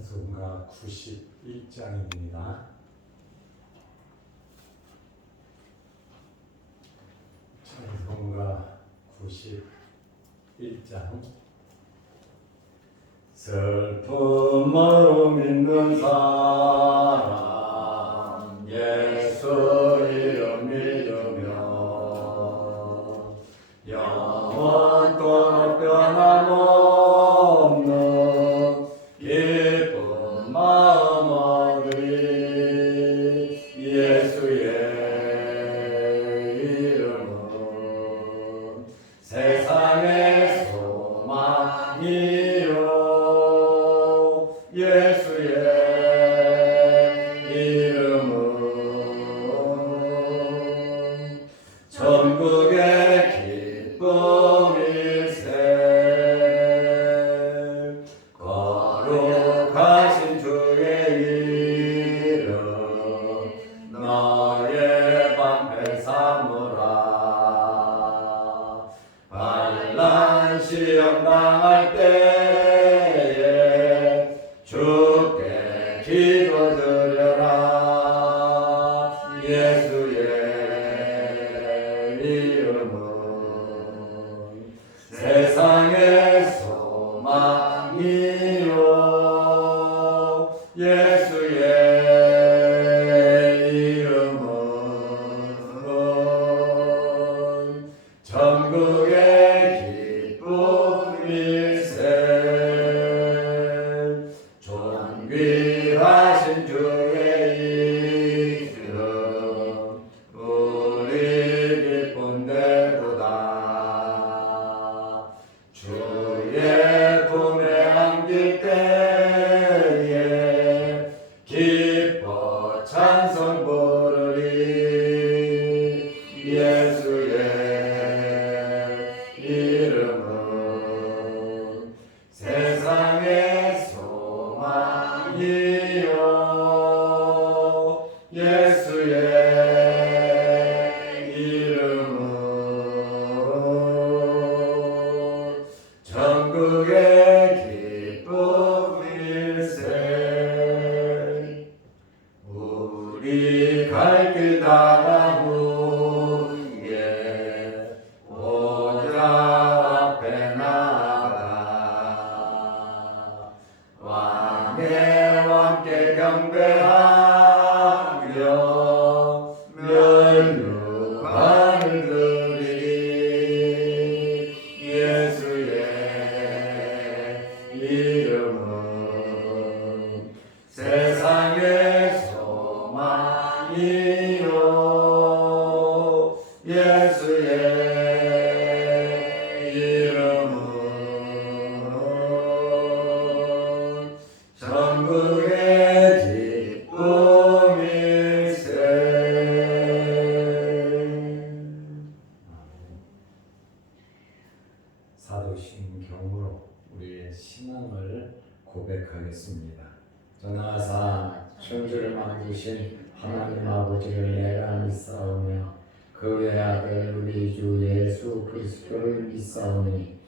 찬송가 91장입니다. 찬송가 91장. 슬픔으로 믿는 사람 예수 이름 믿으며 영원토록 변함없는 기쁜 마음 얻으리. 예수의 이름은 세상의 소망이요. 예수의 이름은 전국의 기쁨일세. 거룩하신 주의 이름 너의 방패 삼으라. 반란 시험 당할 때에 주께 기도드려라. 예수의 이름은 세상의 소망이요. 예수의 이름은 전국의 기쁨일세. 존귀하신 주의 이름 우리 기쁜 데보다. 주의 품에 안길 때에 기뻐 찬송 부르리. 예수의 이름은 세상의 소망이요. 예수의 이름은 전국의 기쁨일세. 우리 갈 길 따라 후에 보좌 앞에 나가 왕의 왕께 경배하며 멸류관을 드리리. 예수의 이름은 세상의 소망이요. 예수의 이름은 전국의 기쁨일세. 사도신경으로 우리의 신앙을 고백하겠습니다. 전하사 천주를 만드신 하나님 아버지를 내가 믿사오며 그 외아들 우리 주 예수 그리스도를 믿사오니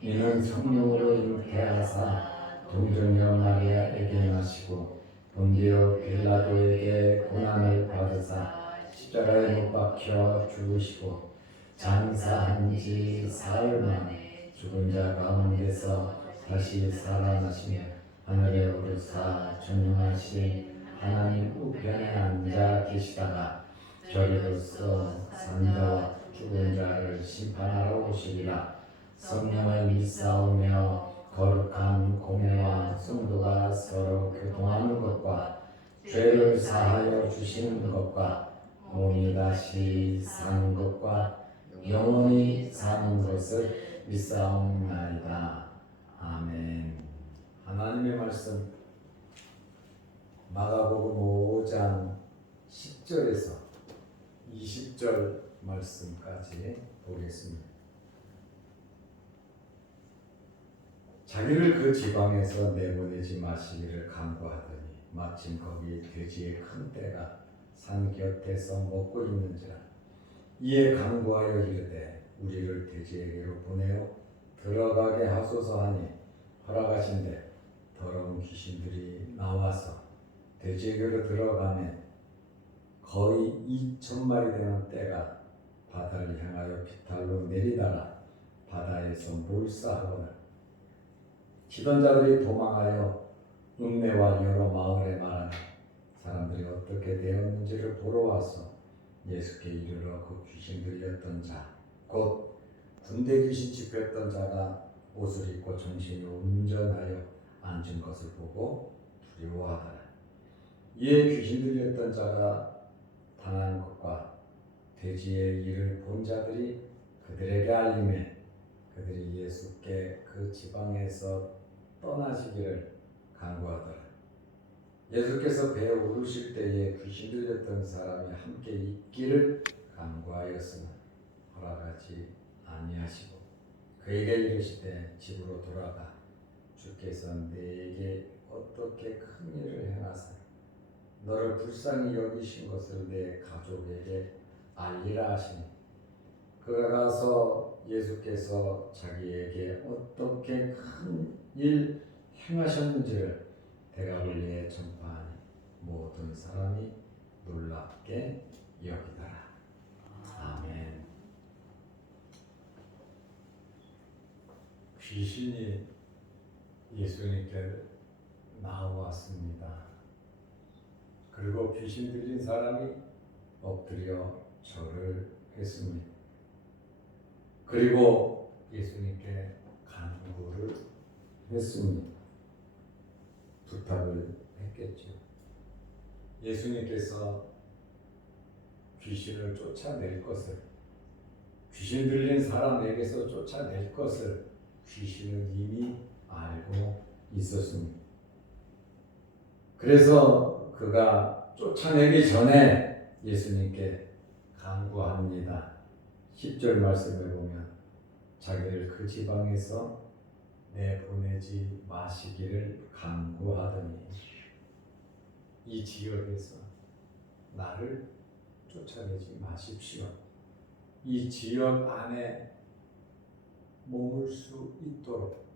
이는 성령으로 잉태하사 동정녀 마리아에게 나시고 본디오 빌라도에게 고난을 받으사 십자가에 못 박혀 죽으시고 장사한 지 사흘 만에 죽은 자 가운데서 다시 살아나시며 하늘에 오르사 전능하신 하나님 우편에 앉아 계시다가 저리로서 산자와 죽은 자를 심판하러 오시리라. 성령을 믿사오며 거룩한 공회와 성도가 서로 교통하는 것과 죄를 사하여 주시는 것과 몸이 다시 사는 것과 영원히 사는 것을 믿사옵나이다. 아멘. 하나님의 말씀 마가복음 5장 10절에서 20절 말씀까지 보겠습니다. 자기를 그 지방에서 내보내지 마시기를 간구하더니 마침 거기 돼지의 큰 떼가 산 곁에서 먹고 있는지라. 이에 간구하여 이르되 우리를 돼지에게로 보내어 들어가게 하소서 하니 허락하신대 더러운 귀신들이 나와서 돼지에게로 들어가면 거의 2,000마리 되는 떼가 바다를 향하여 비탈로 내리다가 바다에서 몰사하거나 치던 자들이 도망하여 읍내와 여러 마을에 말하는 사람들이 어떻게 되었는지를 보러 와서 예수께 이르러 그 귀신들이었던 자, 곧 군대 귀신 집혔던 자가 옷을 입고 정신이 온전하여 앉은 것을 보고 두려워하더라. 이에 귀신들이었던 자가 당한 것과 돼지의 일을 본 자들이 그들에게 알림해 그들이 예수께 그 지방에서 떠나시기를 간구하더라. 예수께서 배에 오르실 때에 귀신 들렸던 사람이 함께 있기를 간구하였으나 허락하지 아니하시고 그에게 이르시되 집으로 돌아가 주께서 내게 어떻게 큰 일을 행하사 너를 불쌍히 여기신 것을 내 가족에게 알리라 하시니 그가 가서 예수께서 자기에게 어떻게 큰 일 행하셨는지를 대가볼리에 전파하니 모든 사람이 놀랍게 여기더라. 아멘. 귀신이 예수님께 나왔습니다. 그리고 귀신 들린 사람이 엎드려 절을 했습니다. 그리고 예수님께 간구를 했습니다. 부탁을 했겠죠. 예수님께서 귀신을 쫓아낼 것을, 귀신 들린 사람에게서 쫓아낼 것을 귀신은 이미 알고 있었습니다. 그래서 그가 쫓아내기 전에 예수님께 간구합니다. 10절 말씀을 보면 자기를 그 지방에서 내보내지 마시기를 간구하더니 이 지역에서 나를 쫓아내지 마십시오. 이 지역 안에 머물 수 있도록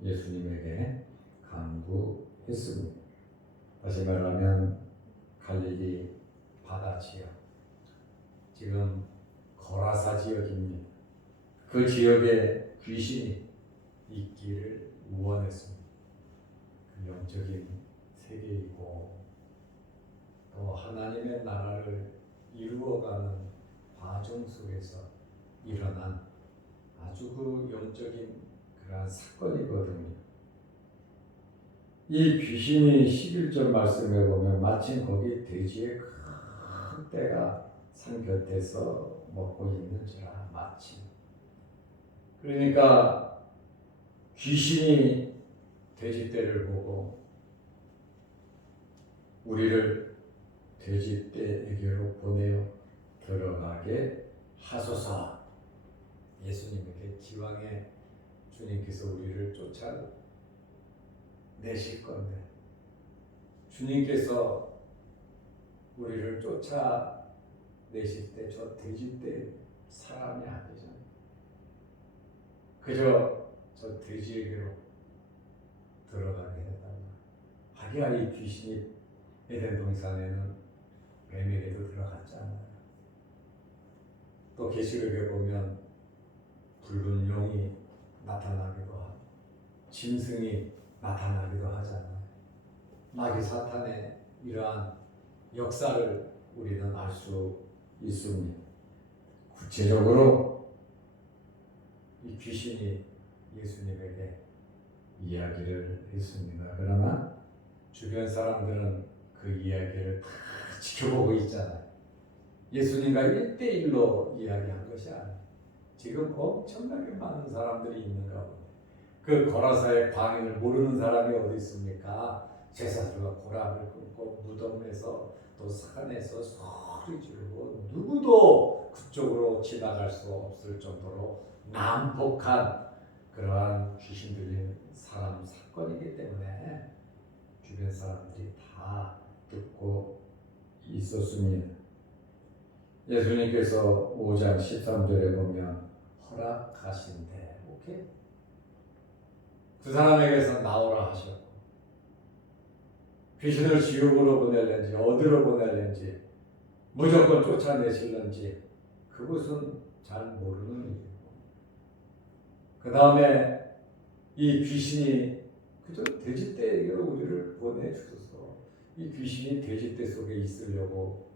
예수님에게 간구했습니다. 다시 말하면 갈릴리 바다 지역, 지금 거라사 지역입니다. 그 지역에 귀신이 있기를 원했습니다. 그 영적인 세계이고 또 하나님의 나라를 이루어가는 과정 속에서 일어난 아주 그 영적인 그러한 사건이거든요. 이 귀신이 11절 말씀에 보면 마침 거기 돼지의 큰 떼가 산 곁에서 먹고 있는지라. 마침 그러니까 귀신이 돼지떼를 보고 우리를 돼지떼에게로 보내어 들어가게 하소서. 예수님에게 기왕에 주님께서 우리를 쫓아내실 건데 주님께서 우리를 쫓아내실 때 저 돼지떼 사람이 아니잖아요. 그저 저 돼지에게로 들어가게 해달라. 하기야 이 귀신이 에덴 동산에는 뱀에게도 들어갔잖아요. 또 계시록에 보면 붉은 용이 나타나기도 하고 짐승이 나타나기도 하잖아요. 마귀 사탄의 이러한 역사를 우리는 알 수 있습니다. 구체적으로 이 귀신이 예수님에게 이야기를 했습니다. 그러나 주변 사람들은 그 이야기를 다 지켜보고 있잖아요. 예수님과 1대1로 이야기한 것이 아니에요. 지금 엄청나게 많은 사람들이 있는 가운데 그 고라사의 방향을 모르는 사람이 어디 있습니까? 제사장과 고랑을 끊고 무덤에서 또 산에서 소리 지르고 누구도 그쪽으로 지나갈 수 없을 정도로 난폭한 그러한 귀신 들린 사람 사건이기 때문에 주변 사람들이 다 듣고 있었습니다. 예수님께서 5장 13절에 보면 허락하신대, 오케이? 그 사람에게서 나오라 하셨고 귀신을 지옥으로 보낼는지 어디로 보낼는지 무조건 쫓아내실는지 그것은 잘 모르는 일이고, 그 다음에 이 귀신이 그저 돼지떼에게로 우리를 보내주셔서 이 귀신이 돼지떼 속에 있으려고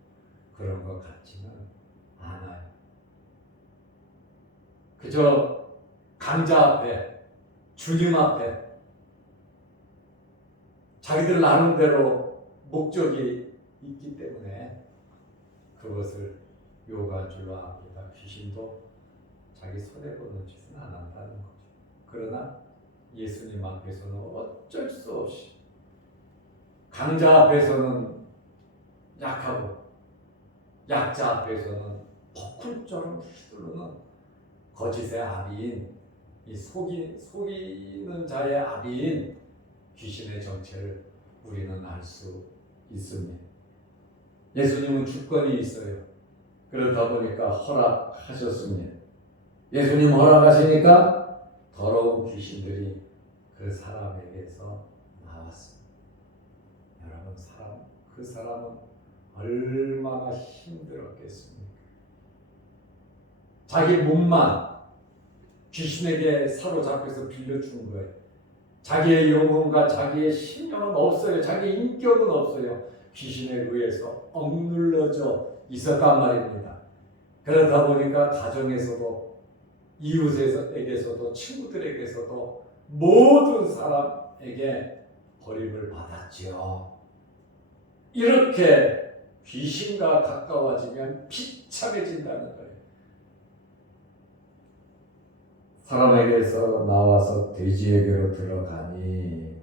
그런 것 같지는 않아요. 그저 강자 앞에, 주님 앞에 자기들 나름대로 목적이 있기 때문에 그것을 요구할 줄로 압니다. 귀신도 자기 손해보는 짓은 안 한다는 거죠. 그러나 예수님 앞에서는 어쩔 수 없이, 강자 앞에서는 약하고 약자 앞에서는 폭군처럼 휘두르는 거짓의 아비인, 이 속이는 자의 아비인 귀신의 정체를 우리는 알 수 있습니다. 예수님은 주권이 있어요. 그러다 보니까 허락하셨습니다. 예수님 허락하시니까 더러운 귀신들이 그 사람에게서 나왔습니다. 여러분, 그 사람은 얼마나 힘들었겠습니까? 자기 몸만 귀신에게 사로잡혀서 빌려준 거예요. 자기의 영혼과 자기의 신념은 없어요. 자기의 인격은 없어요. 귀신에 의해서 억눌러져 있었단 말입니다. 그러다 보니까 가정에서도, 이웃에게서도, 친구들에게서도 모든 사람에게 버림을 받았지요. 이렇게 귀신과 가까워지면 비참해진다는 거예요. 사람에게서 나와서 돼지에게로 들어가매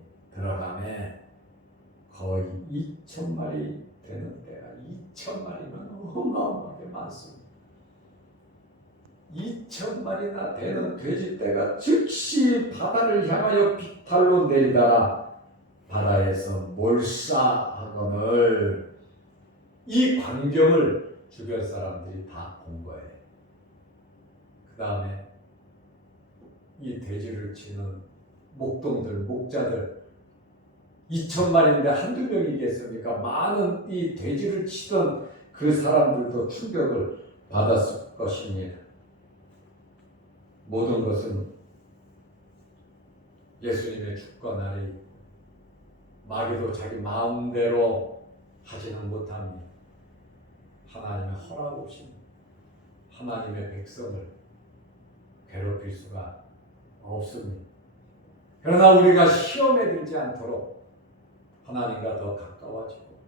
거의 2,000마리 되는 때가, 2,000마리면 어마어마하게 많습니다. 2,000마리나 되는 돼지떼가 즉시 바다를 향하여 비탈로 내리다가 바다에서 몰사하거늘, 이 광경을 주변 사람들이 다 본 거예요. 그 다음에 이 돼지를 치는 목동들, 목자들 2,000마리인데 한두 명이겠습니까? 많은 이 돼지를 치던 그 사람들도 충격을 받았을 것입니다. 모든 것은 예수님의 주권 아래 있고, 마귀도 자기 마음대로 하지는 못합니다. 하나님의 허락 없이 하나님의 백성을 괴롭힐 수가 없습니다. 그러나 우리가 시험에 들지 않도록 하나님과 더 가까워지고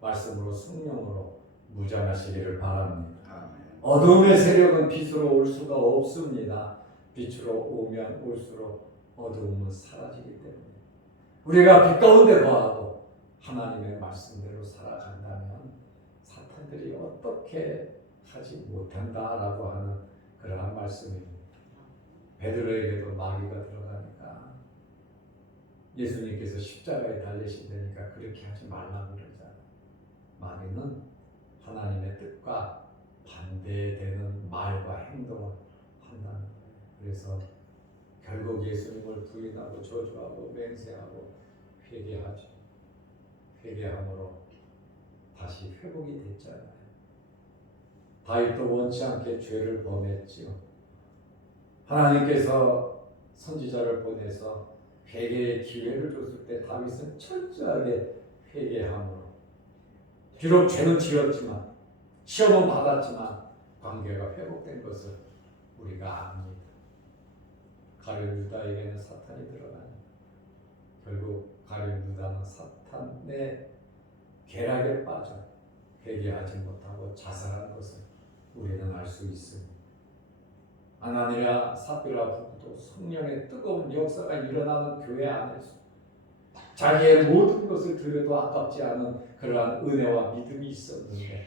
말씀으로, 성령으로 무장하시기를 바랍니다. 어둠의 세력은 빛으로 올 수가 없습니다. 빛으로 오면 올수록 어두움은 사라지기 때문에 우리가 빛 가운데 거하고 하나님의 말씀대로 살아간다면 사탄들이 어떻게 하지 못한다라고 하는 그러한 말씀입니다. 베드로에게도 마귀가 들어가니까 예수님께서 십자가에 달리신다니까 그렇게 하지 말라고 그러잖아요. 마귀는 하나님의 뜻과 반대되는 말과 행동을 한다는 거예요. 그래서 결국 예수님을 부인하고 저주하고 맹세하고 회개하죠. 회개함으로 다시 회복이 됐잖아요. 다윗도 원치 않게 죄를 범했지요. 하나님께서 선지자를 보내서 회개의 기회를 줬을 때 다윗은 철저하게 회개함으로, 비록 죄는 지었지만, 시험은 받았지만 관계가 회복된 것을 우리가 압니다. 가룟 유다에게는 사탄이 들어가니 결국 가룟 유다는 사탄의 계략에 빠져 회개하지 못하고 자살한 것을 우리는 알 수 있습니다. 아나니아 삽비라 부부도 성령의 뜨거운 역사가 일어나는 교회 안에서 자기의 모든 것을 드려도 아깝지 않은 그러한 은혜와 믿음이 있었는데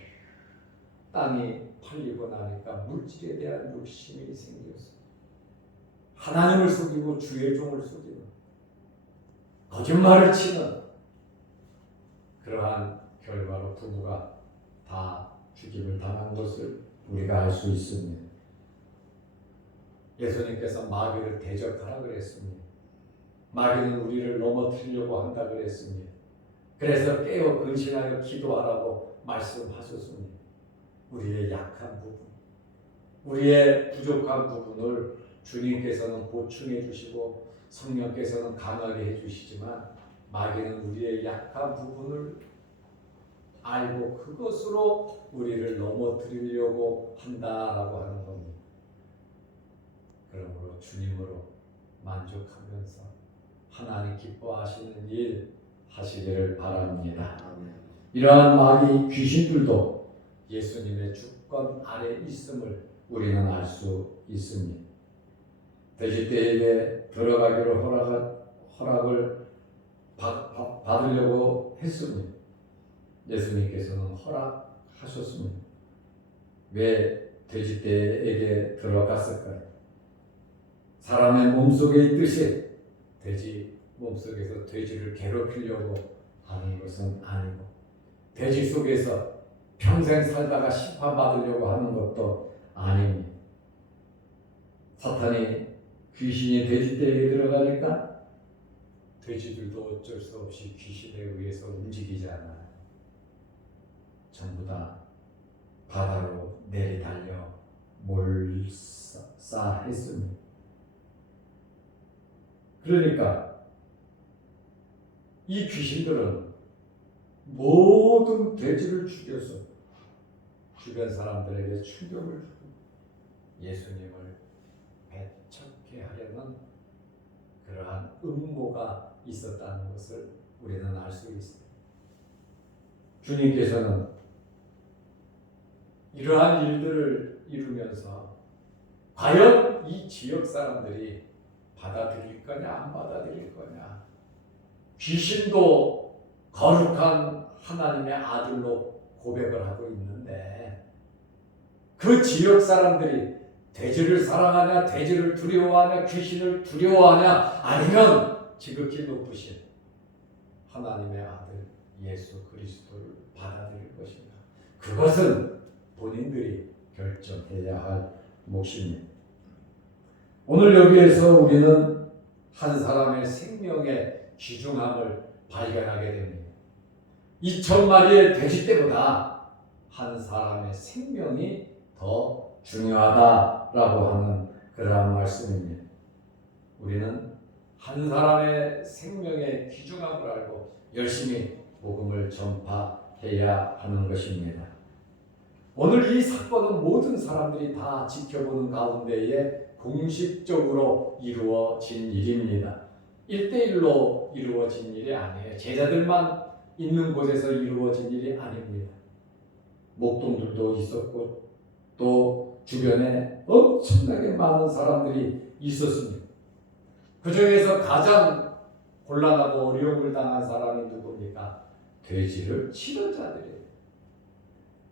땅이 팔리고 나니까 물질에 대한 욕심이 생겼어요. 하나님을 속이고 주의 종을 속이는, 거짓말을 치는 그러한 결과로 부부가 다 죽임을 당한 것을 우리가 알 수 있습니다. 예수님께서 마귀를 대적하라 그랬습니다. 마귀는 우리를 넘어뜨리려고 한다 그랬습니다. 그래서 깨어 근신하여 기도하라고 말씀하셨습니다. 우리의 약한 부분, 우리의 부족한 부분을 주님께서는 보충해 주시고 성령께서는 강하게 해 주시지만 마귀는 우리의 약한 부분을 알고 그것으로 우리를 넘어뜨리려고 한다라고 하는 겁니다. 그러므로 주님으로 만족하면서 하나님 기뻐하시는 일 하시기를 바랍니다. 이러한 마귀 귀신들도 예수님의 주권 아래 있음을 우리는 알 수 있습니다. 돼지떼에게 들어가기를 허락을 받으려고 했습니다. 예수님께서는 허락하셨습니다. 왜 돼지떼에게 들어갔을까요? 사람의 몸속에 있듯이 돼지 몸속에서 돼지를 괴롭히려고 하는 것은 아니고 돼지 속에서 평생 살다가 심판받으려고 하는 것도 아닙니다. 사탄이 귀신이 돼지떼에게 들어가니까 돼지들도 어쩔 수 없이 귀신에 의해서 움직이지 않아요. 전부 다 바다로 내리달려 몰사했습니다. 그러니까 이 귀신들은 모든 돼지를 죽여서 주변 사람들에게 충격을 주고 예수님을 배척해 하려는 그러한 음모가 있었다는 것을 우리는 알 수 있습니다. 주님께서는 이러한 일들을 이루면서 과연 이 지역 사람들이 받아들일 거냐 안 받아들일 거냐, 귀신도 거룩한 하나님의 아들로 고백을 하고 있는데 그 지역 사람들이 돼지를 사랑하냐, 돼지를 두려워하냐, 귀신을 두려워하냐, 아니면 지극히 높으신 하나님의 아들 예수 그리스도를 받아들일 것인가, 그것은 본인들이 결정해야 할 몫입니다. 오늘 여기에서 우리는 한 사람의 생명의 귀중함을 발견하게 됩니다. 2,000마리의 돼지떼보다 한 사람의 생명이 더 중요하다라고 하는 그러한 말씀입니다. 우리는 한 사람의 생명의 귀중함을 알고 열심히 복음을 전파해야 하는 것입니다. 오늘 이 사건은 모든 사람들이 다 지켜보는 가운데에 공식적으로 이루어진 일입니다. 1대1로 이루어진 일이 아니에요. 제자들만 있는 곳에서 이루어진 일이 아닙니다. 목동들도 있었고 또 주변에 엄청나게 많은 사람들이 있었습니다. 그 중에서 가장 곤란하고 어려움을 당한 사람이 누굽니까? 돼지를 치던 자들이에요.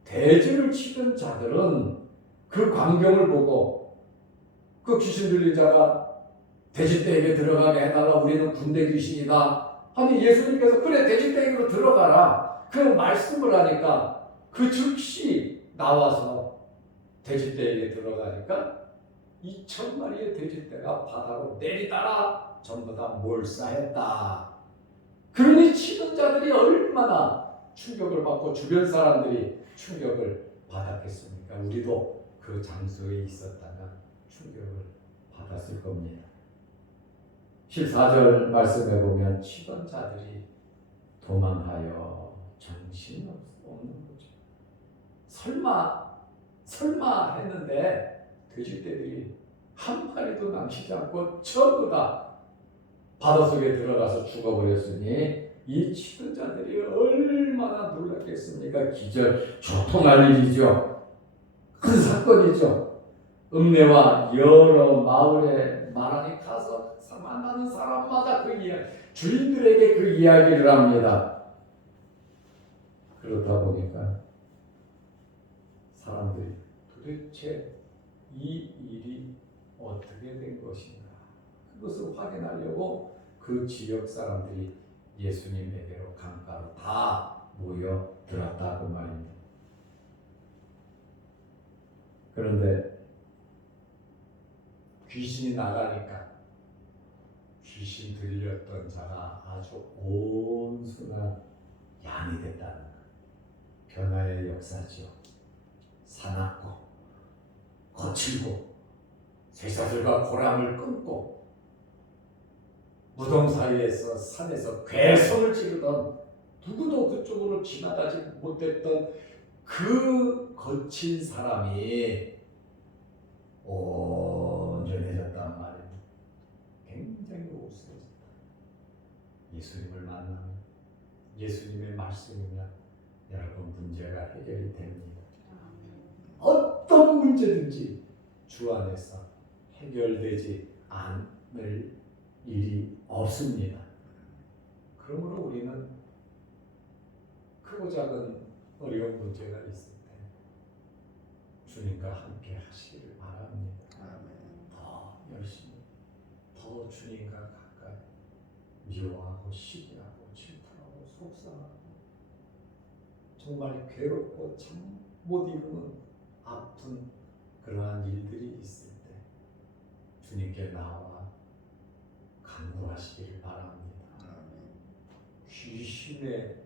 돼지를 치던 자들은 그 광경을 보고 그 귀신 들린 자가 돼지떼에게 들어가게 해달라, 우리는 군대 귀신이다 하니 예수님께서 그래 돼지떼에게로 들어가라 그 말씀을 하니까 그 즉시 나와서 돼지떼에게 들어가니까 2,000마리의 돼지떼가 바다로 내리다라 전부 다 몰사했다. 그러니 치는 자들이 얼마나 충격을 받고 주변 사람들이 충격을 받았겠습니까? 우리도 그 장소에 있었다면 충격을 받았을 겁니다. 14절 말씀에 보면 치던 자들이 도망하여 정신없는 거죠. 설마 했는데 돼지떼들이 한 마리도 남기지 않고 전부 다 바닷속에 들어가서 죽어버렸으니 이 치던 자들이 얼마나 놀랐겠습니까? 조통할 일이죠. 큰 사건이죠. 읍내와 여러 마을에 마랑이 가서 만나는 사람마다 그 주인들에게 그 이야기를 합니다. 그러다 보니까 사람들이 도대체 이 일이 어떻게 된 것인가, 그것을 확인하려고 그 지역 사람들이 예수님에게로 강가로 다 모여들었다고 말입니다. 그런데 귀신이 나가니까 귀신 들렸던 자가 아주 온순한 양이 됐다는 것. 변화의 역사지요. 사납고 거칠고 쇠사슬과 고랑을 끊고 무덤 사이에서 산에서 괴성을 지르던 누구도 그쪽으로 지나가지 못했던 그 거친 사람이 온전해졌단 말이에요. 굉장히 우스워졌다. 예수님을 만나면, 예수님의 말씀이면 여러분 문제가 해결이 됩니다. 어떤 문제든지 주 안에서 해결되지 않을 일이 없습니다. 그러므로 우리는 크고 작은 어려운 문제가 있을 때 주님과 함께 하시기를 바랍니다. 더 열심히, 더 주님과 가까이 미워하고 시기하고 질투하고 속상하고 정말 괴롭고 참 못 이루는 아픈 그러한 일들이 있을 때 주님께 나와 간구하시기를 바랍니다. 귀신의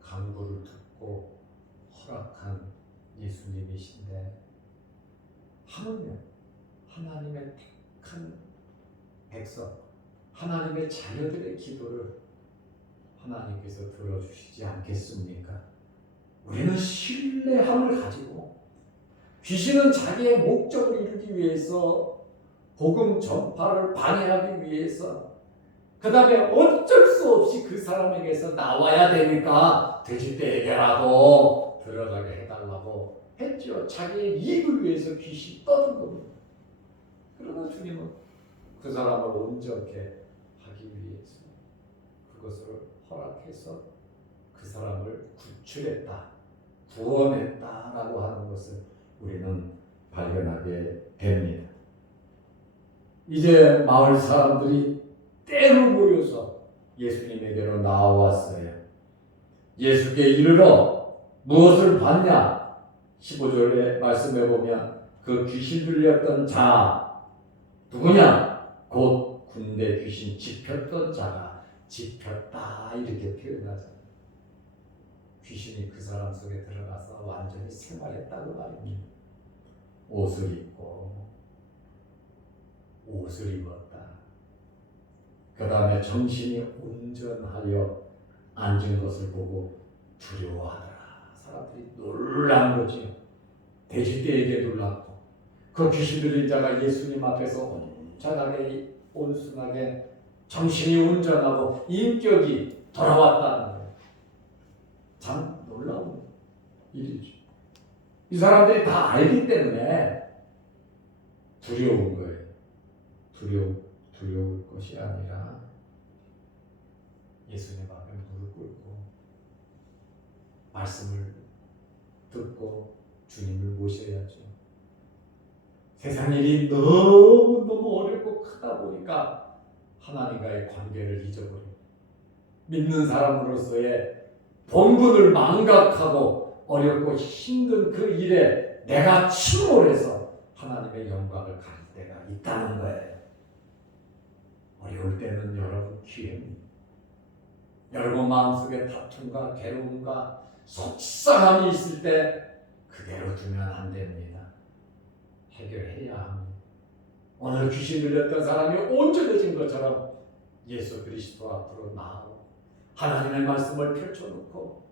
간구를 듣고 허락한 예수님이신데 하물며 하나님의 택한 백성, 하나님의 자녀들의 기도를 하나님께서 들어주시지 않겠습니까? 우리는 신뢰함을 가지고 귀신은 자기의 목적을 이루기 위해서 복음 전파를 방해하기 위해서 그 다음에 어쩔 수 없이 그 사람에게서 나와야 되니까 돼지떼에게라도 들어가게 해달라고 했죠. 자기의 이익을 위해서 귀신이 떠든 겁니다. 그러나 주님은 그 사람을 온전케 하기 위해서 그것을 허락해서 그 사람을 구출했다, 구원했다라고 하는 것을 우리는 발견하게 됩니다. 이제 마을 사람들이 때로 모여서 예수님에게로 나왔어요. 예수께 이르러 무엇을 봤냐? 15절에 말씀해 보면 그 귀신 들렸던 자 누구냐? 곧 군대 귀신 집혔던 자가 집혔다 이렇게 표현하잖아요. 귀신이 그 사람 속에 들어가서 완전히 생활했다고 말입니다. 옷을 입고 옷을 입었다. 그 다음에 정신이 온전하여 앉은 것을 보고 두려워하더라. 사람들이 놀란 거지요. 돼지떼에게 놀랐고 그 귀신 들린 자가 예수님 앞에서 온전하게 온순하게 정신이 온전하고 인격이 돌아왔다는 거예요. 참 놀라운 일이죠. 이 사람들이 다 알기 때문에 두려운 거예요. 두려울 것이 아니라 예수님 앞에 무릎 꿇고 말씀을 듣고 주님을 모셔야죠. 세상 일이 너무 어렵고 크다 보니까 하나님과의 관계를 잊어버리고 믿는 사람으로서의 본분을 망각하고 어렵고 힘든 그 일에 내가 침몰해서 하나님의 영광을 가릴 때가 있다는 거예요. 어려울 때는 여러분 기회입니다. 여러분 마음속에 다툼과 괴로움과 속상함이 있을 때 그대로 두면 안 됩니다. 해결해야 합니다. 오늘 귀신 들렸던 사람이 온전해진 것처럼 예수 그리스도 앞으로 나아오고 하나님의 말씀을 펼쳐놓고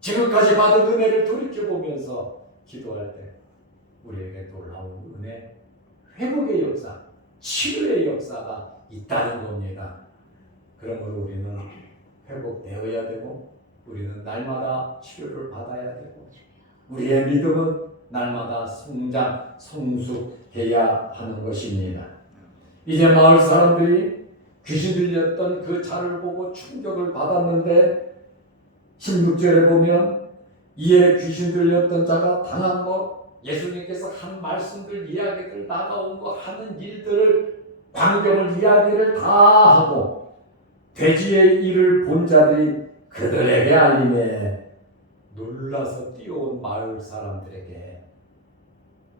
지금까지 받은 은혜를 돌이켜보면서 기도할 때 우리에게 놀라운 은혜, 회복의 역사, 치유의 역사가 있다는 겁니다. 그러므로 우리는 회복되어야 되고 우리는 날마다 치료를 받아야 되고 우리의 믿음은 날마다 성장, 성숙해야 하는 것입니다. 이제 마을 사람들이 귀신 들렸던 그 자를 보고 충격을 받았는데 16절에 보면 이에 귀신 들렸던 자가 당한 것, 예수님께서 한 말씀들, 이야기들, 나가온 거 하는 일들을, 광경을, 이야기를 다 하고 돼지의 일을 본 자들이 그들에게 알림해 놀라서 뛰어온 마을 사람들에게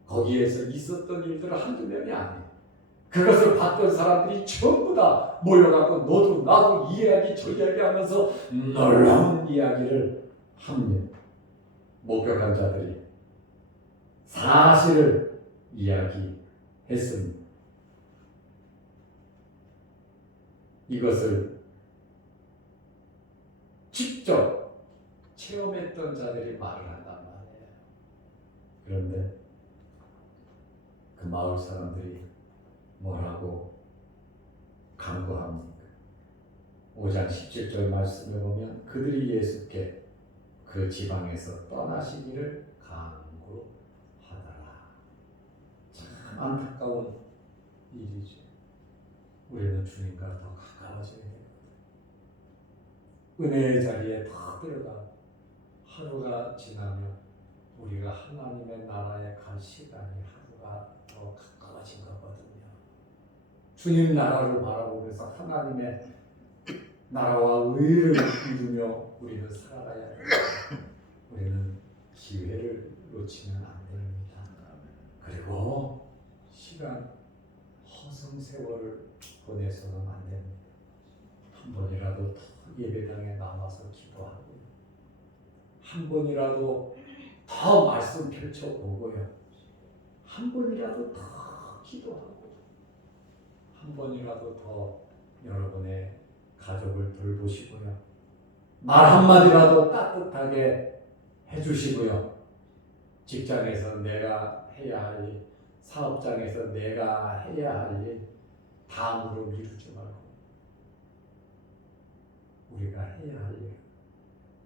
거기에서 있었던 일들은 한두 명이 아니에요. 그것을 봤던 사람들이 전부 다 모여갖고 너도 나도 이 이야기 저 이야기 하면서 놀라운 이야기를 합니다. 목격한 자들이 사실을 이야기했습니다. 이것을 직접 체험했던 자들이 말을 한단 말이에요. 그런데 그 마을 사람들이 뭐라고 간구합니까? 5장 17절 말씀을 보면 그들이 예수께 그 지방에서 떠나시기를 간구하더라. 참 안타까운 일이죠. 우리는 주님과 더 가까워져야 되거든. 은혜의 자리에 더 들어가 하루가 지나면 우리가 하나님의 나라에 갈 시간이 하루가 더 가까워진 거거든요. 주님 나라를 바라보면서 하나님의 나라와 의를 이루며 우리는 살아가야 합니다. 우리는 기회를 놓치면 안 됩니다. 그리고 시간 허송 세월을 보내서는 안 됩니다. 한 번이라도 더 예배당에 나와서 기도하고요. 한 번이라도 더 말씀 펼쳐보고요. 한 번이라도 더 기도하고 한 번이라도 더 여러분의 가족을 돌보시고요. 말 한마디라도 따뜻하게 해주시고요. 직장에서 내가 해야 할 일, 사업장에서 내가 해야 할 일 다음으로 미루지 말고 우리가 해야 할 일,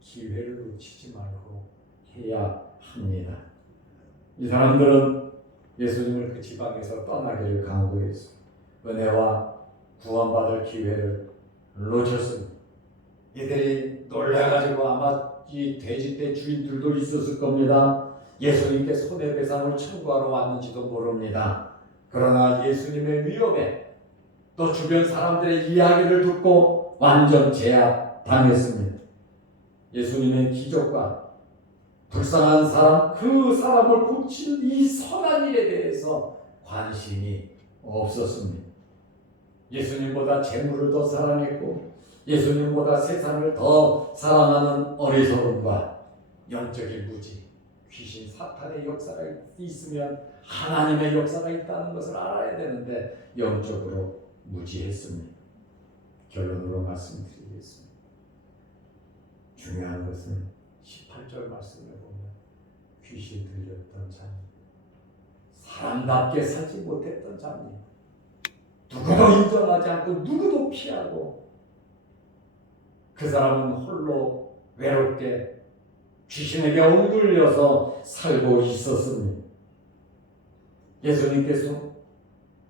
기회를 놓치지 말고 해야 합니다. 이 사람들은 예수님을 그 지방에서 떠나기를 강구했습니다. 은혜와 구원받을 기회를 놓쳤습니다. 이들이 놀라가지고 아마 이 돼지떼 주인들도 있었을 겁니다. 예수님께 손해배상을 청구하러 왔는지도 모릅니다. 그러나 예수님의 위협에 또 주변 사람들의 이야기를 듣고 완전 제압당했습니다. 예수님의 기적과 불쌍한 사람, 그 사람을 고치는 이 선한 일에 대해서 관심이 없었습니다. 예수님보다 재물을 더 사랑했고 예수님보다 세상을 더 사랑하는 어리석음과 영적인 무지, 귀신 사탄의 역사가 있으면 하나님의 역사가 있다는 것을 알아야 되는데 영적으로 무지했습니다. 결론으로 말씀드리겠습니다. 중요한 것은 18절 말씀을 보면 귀신 들렸던 자입니다. 사람답게 살지 못했던 자입니다. 누구도 인정하지 않고 누구도 피하고 그 사람은 홀로 외롭게 귀신에게 엉눌려서 살고 있었습니다. 예수님께서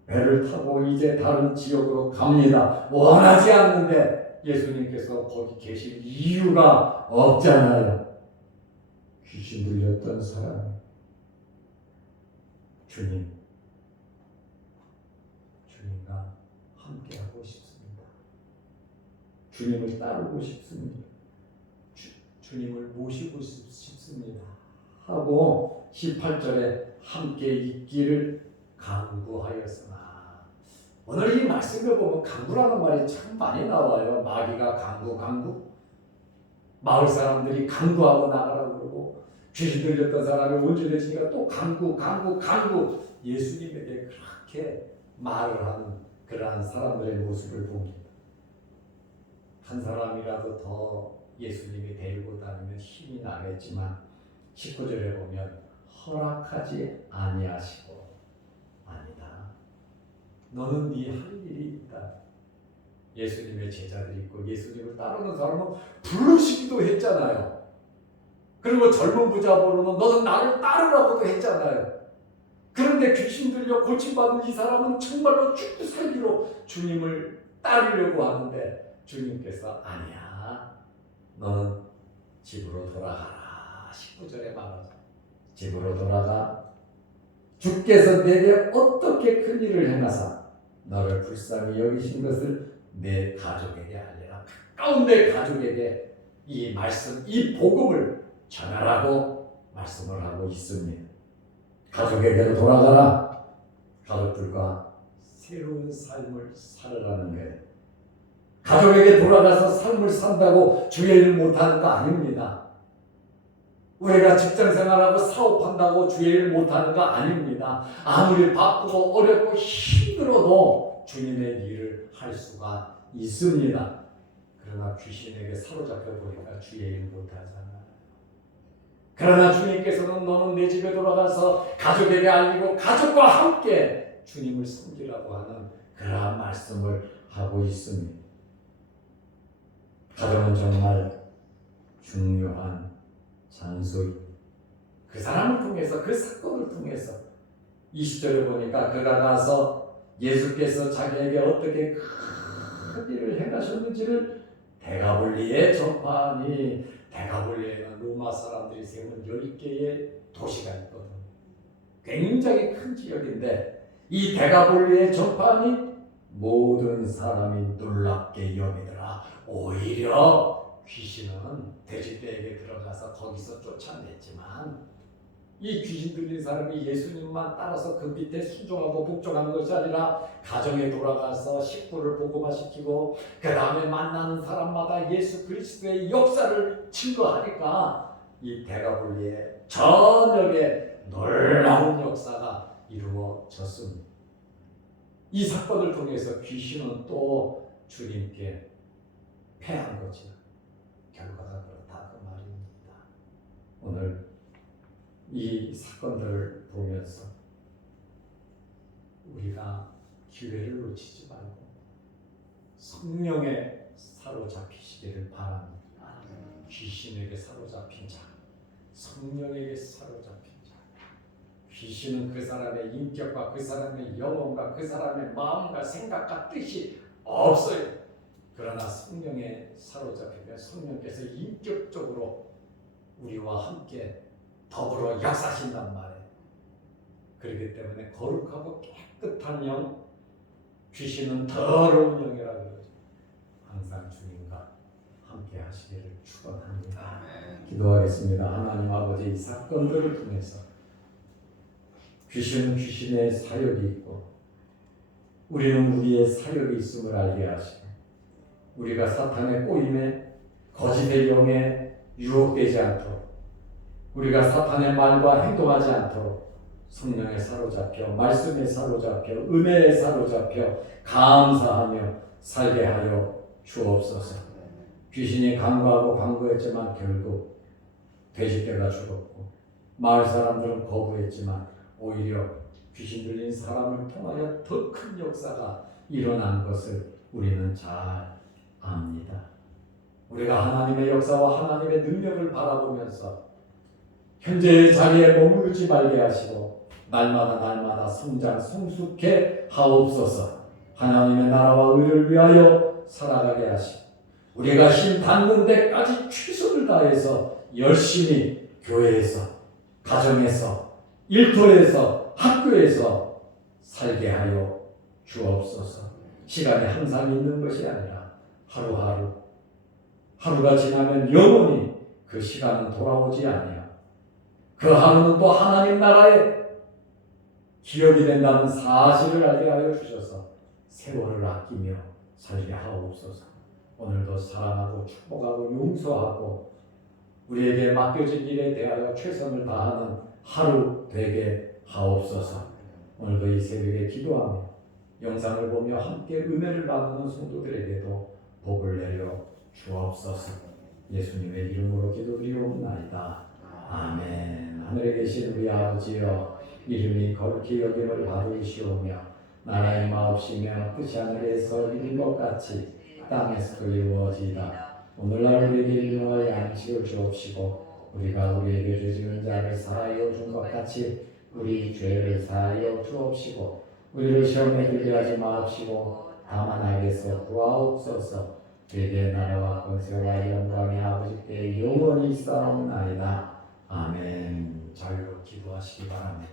배를 타고 이제 다른 지역으로 갑니다. 원하지 않는데 예수님께서 거기 계실 이유가 없잖아요. 귀신 들렸던 사람, 주님과 함께하고 싶습니다. 주님을 따르고 싶습니다. 주님을 모시고 싶습니다. 하고 18절에 함께 있기를 간구하였으나, 오늘 이 말씀을 보면 간구라는 말이 참 많이 나와요. 마귀가 간구. 마을 사람들이 간구하고 나가라고 그러고 귀신 들렸던 사람이 온전해지니까 또 간구. 예수님에게 그렇게 말을 하는 그러한 사람들의 모습을 봅니다. 한 사람이라도 더 예수님이 데리고 다니면 힘이 나겠지만 19절에 보면 허락하지 아니하시고, 아니다, 너는 네 할 일이 있다. 예수님의 제자들이 있고 예수님을 따르는 사람은 부르시기도 했잖아요. 그리고 젊은 부자보로는 너는 나를 따르라고도 했잖아요. 그런데 귀신 들려 고침받은 이 사람은 정말로 죽고 살기로 주님을 따르려고 하는데 주님께서 아니야, 너는 집으로 돌아가라. 19절에 말하죠. 집으로 돌아가 주께서 내게 어떻게 큰 일을 행하사 너를 불쌍히 여기신 것을 내 가족에게 알리라. 가까운 내 가족에게 이 말씀, 이 복음을 전하라고 말씀을 하고 있습니다. 가족에게로 돌아가라. 가족들과 새로운 삶을 살아가는 거예요. 가족에게 돌아가서 삶을 산다고 주의 일 못하는 거 아닙니다. 우리가 직장생활하고 사업한다고 주의 일 못하는 거 아닙니다. 아무리 바쁘고 어렵고 힘들어도 주님의 일을 할 수가 있습니다. 그러나 귀신에게 사로잡혀 보니까 주의 일 못하잖아요. 그러나 주님께서는 너는 내 집에 돌아가서 가족에게 알리고 가족과 함께 주님을 섬기라고 하는 그러한 말씀을 하고 있습니다. 가정은 정말 중요한 장소입니다. 그 사람을 통해서, 그 사건을 통해서 20절에 보니까 그가 나서 예수께서 자기에게 어떻게 큰 일을 행하셨는지를 데가볼리에 전파하니, 데가볼리에는 로마 사람들이 세운 10개의 도시가 있거든요. 굉장히 큰 지역인데 이 데가볼리에 전파하니 모든 사람이 놀랍게 여기더라. 오히려 귀신은 돼지떼에게 들어가서 거기서 쫓아냈지만 이 귀신 들린 사람이 예수님만 따라서 그 밑에 순종하고 복종한 것이 아니라 가정에 돌아가서 식구를 복음화시키고 그 다음에 만나는 사람마다 예수 그리스도의 역사를 증거하니까 이 데가볼리에 전역에 놀라운 역사가 이루어졌습니다. 이 사건을 통해서 귀신은 또 주님께 패한 거죠. 결과가 그렇다 그 말입니다. 오늘 이 사건들을 보면서 우리가 기회를 놓치지 말고 성령에 사로잡히시기를 바랍니다. 귀신에게 사로잡힌 자, 성령에게 사로잡힌 자. 귀신은 그 사람의 인격과 그 사람의 영혼과 그 사람의 마음과 생각과 뜻이 없어요. 그러나 성령에 사로잡히면 성령께서 인격적으로 우리와 함께 더불어 역사하신단 말이에요. 그렇기 때문에 거룩하고 깨끗한 영, 귀신은 더러운 영이라고 그러죠. 항상 주님과 함께 하시기를 축원합니다. 기도하겠습니다. 하나님 아버지, 이 사건들을 통해서 귀신은 귀신의 사역이 있고 우리는 우리의 사역이 있음을 알게 하시고 우리가 사탄의 꼬임에 거짓의 영에 유혹되지 않도록 우리가 사탄의 말과 행동하지 않도록 성령에 사로잡혀 말씀에 사로잡혀 은혜에 사로잡혀 감사하며 살게 하여 주옵소서. 귀신이 간구하고 간구했지만 결국 돼지떼가 죽었고 마을 사람들은 거부했지만 오히려 귀신 들린 사람을 통하여 더 큰 역사가 일어난 것을 우리는 잘 압니다. 우리가 하나님의 역사와 하나님의 능력을 바라보면서 현재의 자리에 머무르지 말게 하시고 날마다 성장 성숙해 하옵소서. 하나님의 나라와 의를 위하여 살아가게 하시고 우리가 힘 닿는 데까지 최선을 다해서 열심히 교회에서, 가정에서, 일터에서, 학교에서 살게 하여 주옵소서. 시간이 항상 있는 것이 아니라 하루가 지나면 영원히 그 시간은 돌아오지 아니하고 그 하루는 또 하나님 나라의 기억이 된다는 사실을 알게 하여 주셔서 세월을 아끼며 살게 하옵소서. 오늘도 사랑하고 축복하고 용서하고 우리에게 맡겨진 일에 대하여 최선을 다하는 하루 되게 하옵소서. 오늘도 이 새벽에 기도하며 영상을 보며 함께 은혜를 나누는 성도들에게도 복을 내려 주옵소서. 예수님의 이름으로 기도드리옵나이다. 아멘. 하늘에 계신 우리 아버지여, 이름이 거룩히 여김을 받으시오며 나라의 마옵시며 뜻이 하늘에서 이룬 것 같이 땅에서도 이루어지이다. 오늘날 우리에게 일용할 양식을 주옵시고 우리가 우리에게 죄 지은 자를 사하여 준 것 같이 우리 죄를 사하여 주옵시고 우리를 시험에 들게 하지 마옵시고 다만 악에서 구하옵소서. 대대 나라와 권세와 영광이 아버지께 영원히 있사옵나이다. 아멘. 자유로 기도하시기 바랍니다.